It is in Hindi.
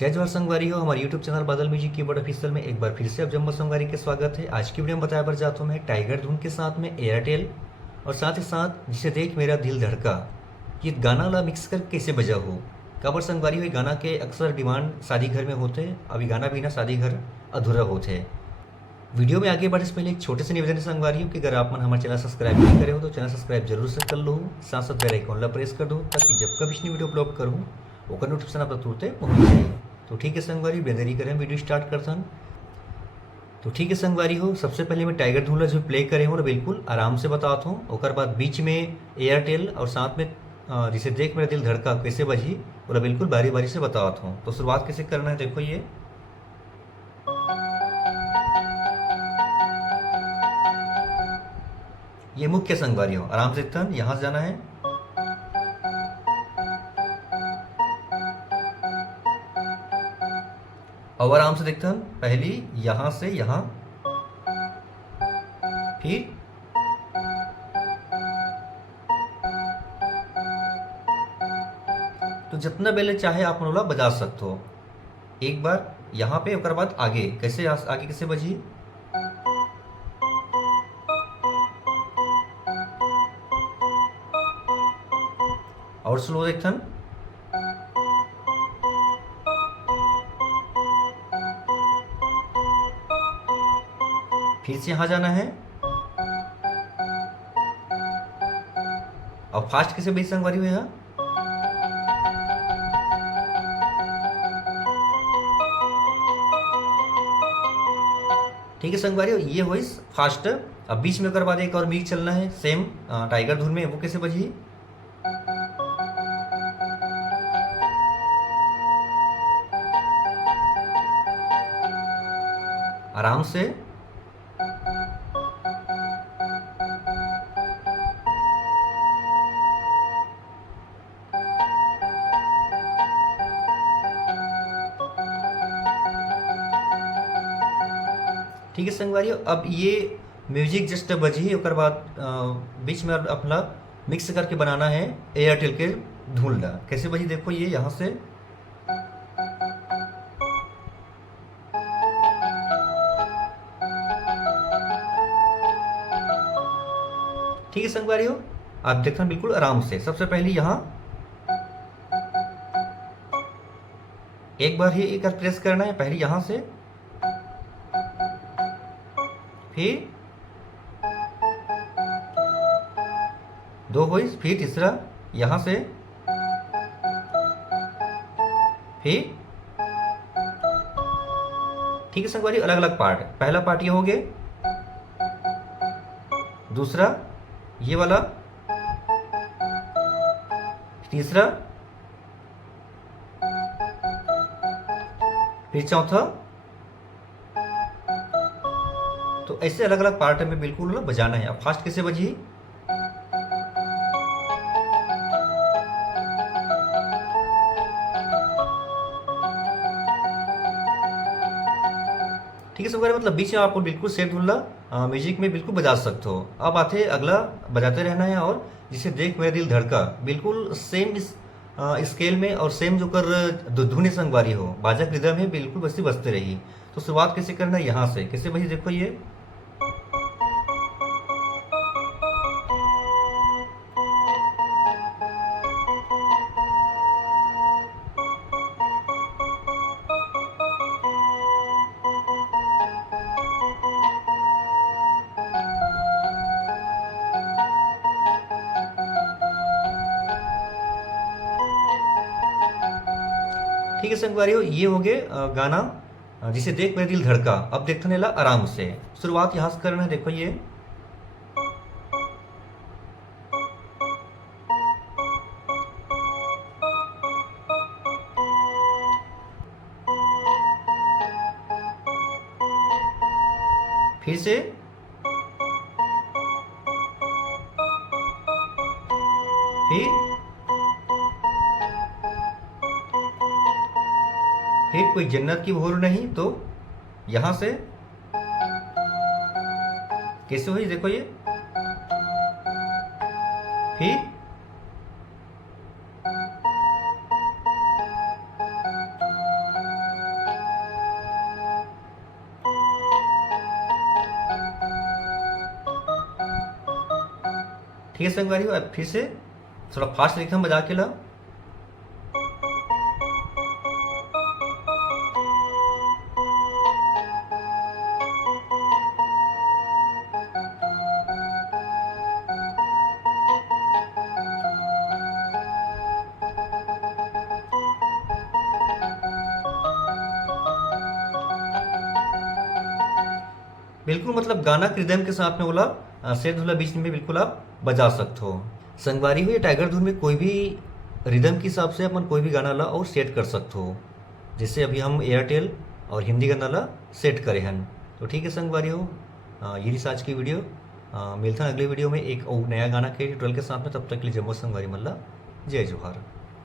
जय जवाहर संगवारी हो। हमारे यूट्यूब चैनल बादल म्यूजिक कीबोर्ड ऑफिशियल में एक बार फिर से आप जम्बो संगवारी के स्वागत है। आज की वीडियो में बताया बर जाता हूँ मैं टाइगर धुन के साथ में एयरटेल और साथ ही साथ जिसे देख मेरा दिल धड़का, ये गाना वाला मिक्स कर कैसे बजा हो। काबर संगवारी हो, गाना के अक्सर डिमांड शादी घर में होते हैं। अभी गाना बिना शादी घर अधूरा होते हैं। वीडियो में आगे बढ़ने से पहले एक छोटे से निवेदन है संगवारी हो कि अगर आप मन हमारे चैनल सब्सक्राइब नहीं करे हो तो चैनल सब्सक्राइब जरूर से कर लो, साथ साथ बेल आइकन ला प्रेस कर दो ताकि जब कभी इसने वीडियो अपलोड करूँ वो नोटिफिकेशन आप तुरंत पहुँच जाए। तो ठीक है संगवारी, बेदरी करें वीडियो स्टार्ट करथन। तो ठीक है संगवारी हो, सबसे पहले मैं टाइगर धुन जो प्ले करे हूँ बिल्कुल आराम से बताता हूँ। और बाद बीच में एयरटेल और साथ में जिसे देख मेरा दिल धड़का कैसे बजी बोला बिल्कुल बारी बारी से बताता हूँ। तो शुरुआत कैसे करना है देखो, ये मुख्य संगवारी हो, आराम से तन यहाँ से जाना है। और आराम से देखते हैं पहली यहां से यहां, फिर तो जितना बेले चाहे आप मनोला बजा सकते हो। एक बार यहाँ पे और बाद आगे कैसे आगे कैसे बजी, और स्लो देखन। फिर से यहाँ जाना है। और फास्ट कैसे बजी संगवारी हुई है, ठीक है संगवारी, ये हुई फास्ट। अब बीच में कर बाद एक और बीच चलना है सेम टाइगर धुन में, वो कैसे बजी, आराम से। ठीक है संगवारी, अब ये म्यूजिक जस्ट बजी और बाद बीच में अपना मिक्स करके बनाना है एयरटेल के धुन ला। कैसे बजी देखो, ये यहाँ से ठीक है संगवारी हो, आप देखना बिल्कुल आराम से। सबसे पहले यहाँ एक बार ही एक प्रेस करना है, पहले यहाँ से, फिर दो हुई, फिर तीसरा यहाँ से, फिर ठीक है संगवारी, अलग अलग पार्ट। पहला पार्ट ये हो गए, दूसरा ये वाला, तीसरा, फिर चौथा। तो ऐसे अलग अलग पार्ट में बिल्कुल बजाना है। अब फास्ट कैसे बजी, ठीक है संगवारी, मतलब बीच में आपको बिल्कुल सेट धुल्ला म्यूजिक में बिल्कुल बजा सकते हो। अब आते अगला बजाते रहना है, और जिसे देख मेरा दिल धड़का बिल्कुल सेम इस स्केल में और सेम जो कर धुनी संगवारी हो, बाजा रिदम है बिल्कुल वैसी बजते रही। तो शुरुआत कैसे करना है, यहाँ से कैसे बजी देखो, ये ठीक है संगवारी हो, ये हो गए गाना जिसे देख मेरा दिल धड़का। अब देखने ला आराम से, शुरुआत यहाँ से करना है देखो, ये फिर से, फिर कोई जन्नत की भूर नहीं, तो यहां से कैसे हुई देखो, ये फिर ठीक है संगवारी हो, अब फिर से थोड़ा फास्ट रिदम बजा के ला। बिल्कुल मतलब गाना के रिदम के साथ में बोला सेट धुला बीच में बिल्कुल आप बजा सकते हो। संगवारी हो ये टाइगर धुन में कोई भी रिदम के हिसाब से अपन कोई भी गाना ला और सेट कर सकते हो, जैसे अभी हम एयरटेल और हिंदी गाना ला सेट करे हैं। तो ठीक है संगवारी हो, ये रही आज की वीडियो। मिलता है अगले वीडियो में एक और नया गाना के ट्यूटोरियल के साथ में। तब तक के लिए जम्मू संगवारी मल्ला, जय जोहार।